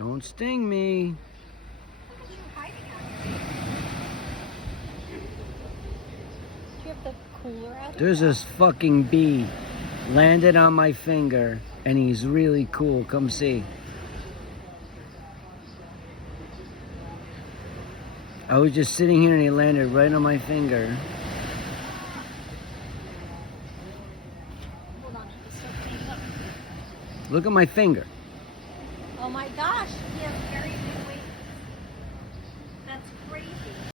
Don't sting me. What are you hiding out here? Do you have the cooler out here? There's this fucking bee landed on my finger, and he's really cool. Come see. I was just sitting here and he landed right on my finger. Hold on, I just opened it up. Look at my finger. Oh my gosh, he has very big wings. That's crazy.